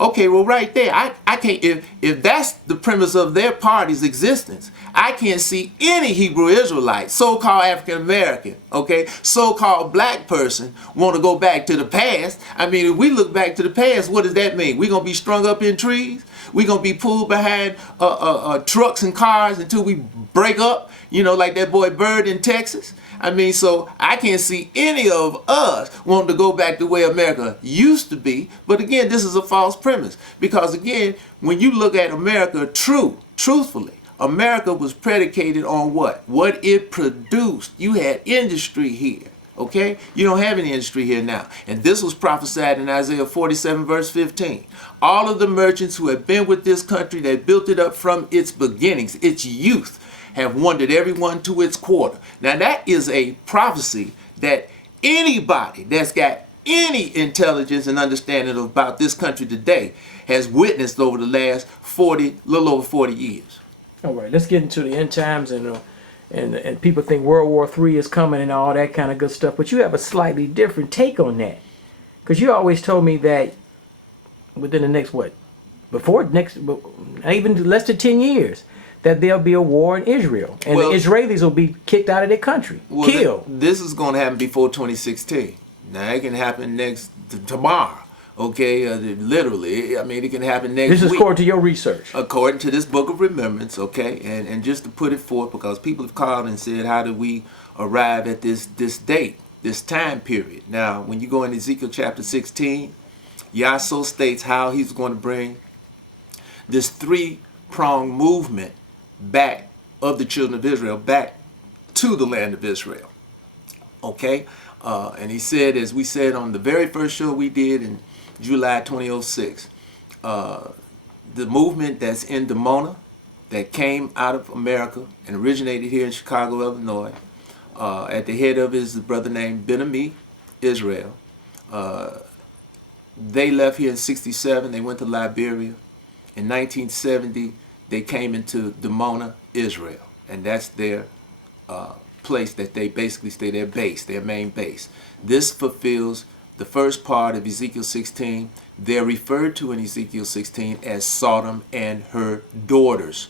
Okay, well, right there, I can't, if that's the premise of their party's existence, I can't see any Hebrew Israelite, so-called African American, okay, so-called black person want to go back to the past. I mean, if we look back to the past, what does that mean? We're going to be strung up in trees? We're going to be pulled behind trucks and cars until we break up, you know, like that boy Bird in Texas? I mean, so I can't see any of us wanting to go back the way America used to be. But again, this is a false premise. Because again, when you look at America truthfully, America was predicated on what? What it produced. You had industry here. Okay? You don't have any industry here now. And this was prophesied in Isaiah 47 verse 15. All of the merchants who have been with this country that built it up from its beginnings, its youth, have wandered everyone to its quarter. Now that is a prophecy that anybody that's got any intelligence and understanding about this country today has witnessed over the last little over 40 years. All right, let's get into the end times, and people think World War III is coming and all that kind of good stuff, but you have a slightly different take on that, because you always told me that within the next even less than 10 years, that there'll be a war in Israel, and the Israelis will be kicked out of their country, killed. This is going to happen before 2016. Now it can happen tomorrow. Okay, literally. I mean, it can happen next week. This is according to your research. According to this book of remembrance, okay, and just to put it forth, because people have called and said, how did we arrive at this date, this time period? Now, when you go in Ezekiel chapter 16, Yah so states how he's going to bring this three-pronged movement back of the children of Israel back to the land of Israel. Okay, and he said, as we said on the very first show we did in July 2006, the movement that's in Dimona, that came out of America and originated here in Chicago, Illinois, at the head of is a brother named Ben-Ami, Israel. They left here in 67. They went to Liberia. In 1970, they came into Dimona, Israel, and that's their place that they basically stay, their base, their main base. This fulfills the first part of Ezekiel 16. They're referred to in Ezekiel 16 as Sodom and her daughters.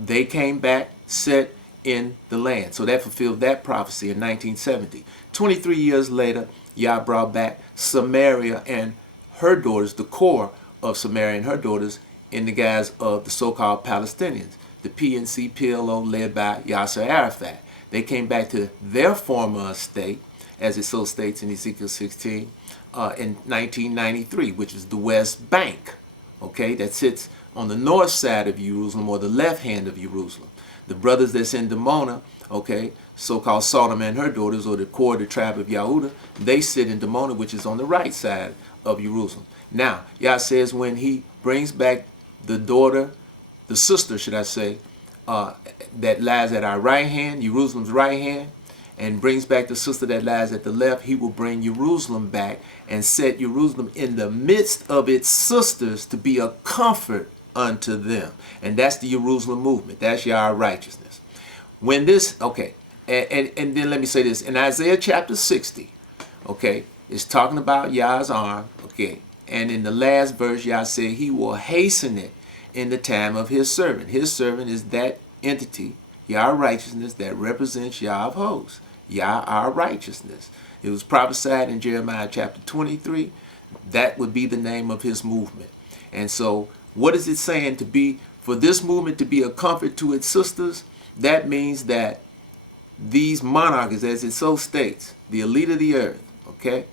They came back, set in the land. So that fulfilled that prophecy in 1970. 23 years later, Yah brought back Samaria and her daughters, the core of Samaria and her daughters, in the guise of the so-called Palestinians, the PNC PLO led by Yasser Arafat. They came back to their former state, as it so states in Ezekiel 16, in 1993, which is the West Bank, okay, that sits on the north side of Jerusalem, or the left hand of Jerusalem. The brothers that's in Dimona, okay, so-called Sodom and her daughters, or the core of the tribe of Yehuda, they sit in Dimona, which is on the right side of Jerusalem. Now, Yah says when he brings back the daughter, the sister, should I say, that lies at our right hand, Jerusalem's right hand, and brings back the sister that lies at the left, he will bring Jerusalem back and set Jerusalem in the midst of its sisters to be a comfort unto them. And that's the Jerusalem movement. That's Yah righteousness. When this, okay, and then let me say this. In Isaiah chapter 60, okay, it's talking about Yah's arm, okay, and in the last verse, Yah said he will hasten it in the time of his servant. His servant is that entity, Yah righteousness, that represents Yah of hosts. Yah our righteousness. It was prophesied in Jeremiah chapter 23. That would be the name of his movement. And so what is it saying? To be, for this movement to be a comfort to its sisters, that means that these monarchies, as it so states, the elite of the earth, okay,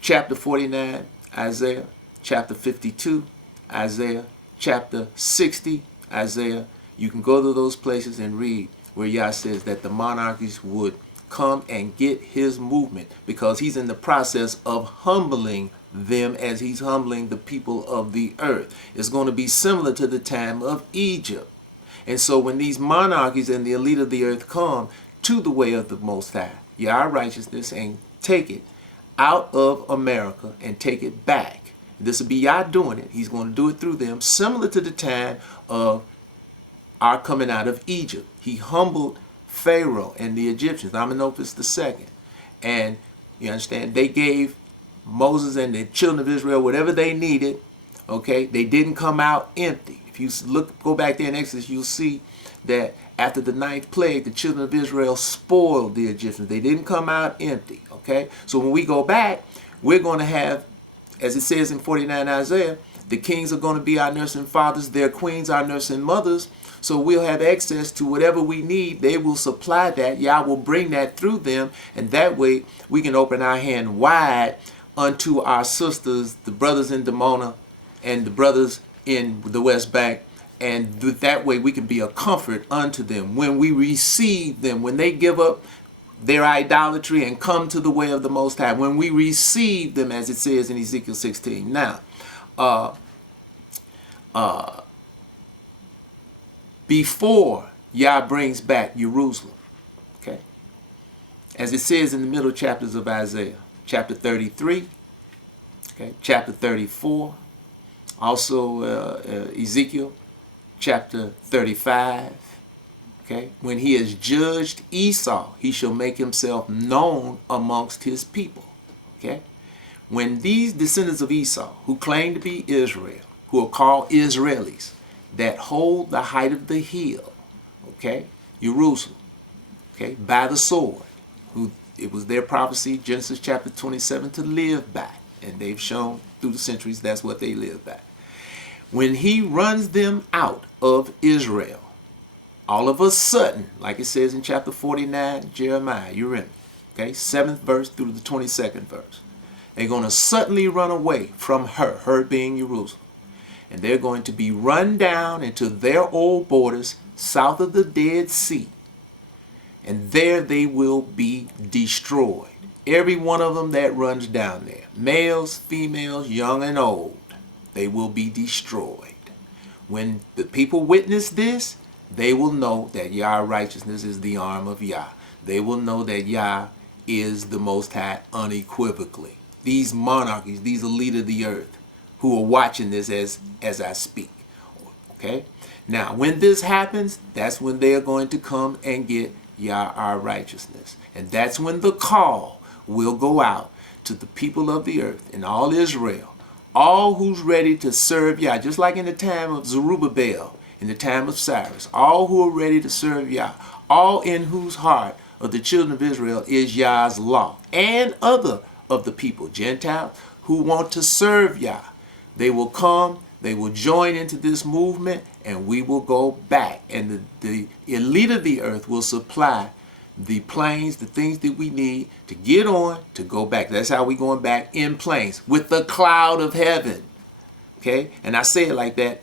chapter 49, Isaiah, chapter 52, Isaiah, chapter 60, Isaiah, you can go to those places and read where Yah says that the monarchies would come and get his movement, because he's in the process of humbling them as he's humbling the people of the earth. It's going to be similar to the time of Egypt. And so when these monarchies and the elite of the earth come to the way of the Most High, Yah righteousness, and take it out of America and take it back. This will be Yah doing it. He's going to do it through them, similar to the time of our coming out of Egypt. He humbled Pharaoh and the Egyptians, Amenhotep II. And you understand, they gave Moses and the children of Israel whatever they needed Okay, they didn't come out empty. If you go back there in Exodus, you'll see that after the ninth plague, the children of Israel spoiled the Egyptians. They didn't come out empty. Okay, so when we go back, we're going to have, as it says in 49 Isaiah, the kings are going to be our nursing fathers, their queens our nursing mothers. So we'll have access to whatever we need. They will supply that. Yah will bring that through them. And that way we can open our hand wide unto our sisters, the brothers in Dimona and the brothers in the West Bank. And that way we can be a comfort unto them. When we receive them, when they give up their idolatry and come to the way of the Most High, when we receive them, as it says in Ezekiel 16. Now, before Yah brings back Jerusalem, okay, as it says in the middle chapters of Isaiah, chapter 33, okay, chapter 34, also Ezekiel chapter 35, okay, when he has judged Esau, he shall make himself known amongst his people, okay. When these descendants of Esau, who claim to be Israel, who are called Israelis, that hold the height of the hill, okay, Jerusalem, okay, by the sword, who it was their prophecy, Genesis chapter 27, to live by, and they've shown through the centuries that's what they live by. When he runs them out of Israel, all of a sudden, like it says in chapter 49, Jeremiah, you remember, okay, 7th verse through the 22nd verse, they're going to suddenly run away from her being Jerusalem. And they're going to be run down into their old borders south of the Dead Sea. And there they will be destroyed. Every one of them that runs down there, males, females, young and old, they will be destroyed. When the people witness this, they will know that Yah righteousness is the arm of Yah. They will know that Yah is the Most High unequivocally. These monarchies, these elite of the earth, who are watching this as I speak. Okay? Now, when this happens, that's when they are going to come and get Yah our righteousness. And that's when the call will go out to the people of the earth and all Israel, all who's ready to serve Yah, just like in the time of Zerubbabel, in the time of Cyrus, all who are ready to serve Yah, all in whose heart of the children of Israel is Yah's law, and other of the people, Gentiles, who want to serve Yah. They will come, they will join into this movement, and we will go back. And the elite of the earth will supply the planes, the things that we need to get on, to go back. That's how we're going back, in planes, with the cloud of heaven. Okay? And I say it like that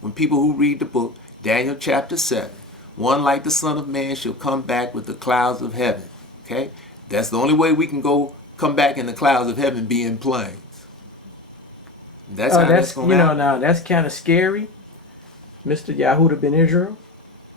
when people who read the book, Daniel chapter 7, one like the Son of Man shall come back with the clouds of heaven. Okay? That's the only way we can come back in the clouds of heaven, be in planes. That's how that's going to happen. Now that's kind of scary, Mr. Yahudah ben Israel.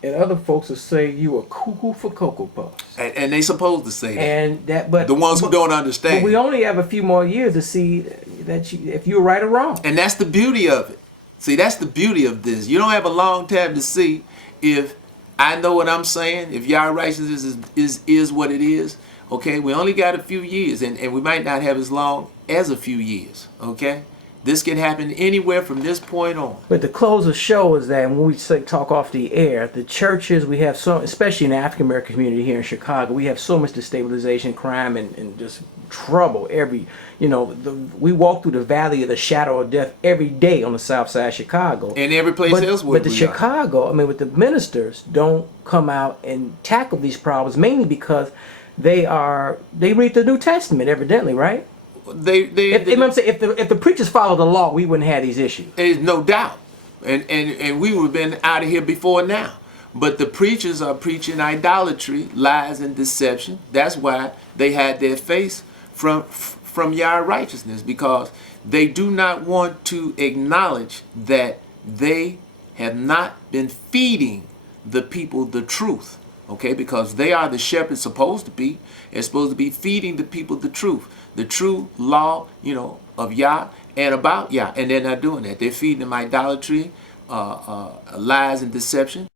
And other folks will say you are cuckoo for Cocoa Puffs. And they supposed to say that. And but the ones who don't understand. But we only have a few more years to see that if you're right or wrong. And that's the beauty of it. See, that's the beauty of this. You don't have a long time to see if I know what I'm saying, if Yah righteousness is what it is. Okay, we only got a few years, and we might not have as long as a few years. Okay? This can happen anywhere from this point on. But the close of show is that when we talk off the air, the churches, we have so, especially in the African American community here in Chicago, we have so much destabilization, crime, and just trouble. We walk through the valley of the shadow of death every day on the south side of Chicago. And every place else would be. But Chicago, with the ministers don't come out and tackle these problems, mainly because they read the New Testament, evidently, right? If the preachers follow the law, we wouldn't have these issues. There's no doubt, and we would have been out of here before now. But the preachers are preaching idolatry, lies, and deception. That's why they had their face from Yah righteousness, because they do not want to acknowledge that they have not been feeding the people the truth. Okay, because they are the shepherds supposed to be. They're supposed to be feeding the people the truth. The true law, of Yah and about Yah. And they're not doing that. They're feeding them idolatry, lies and deception.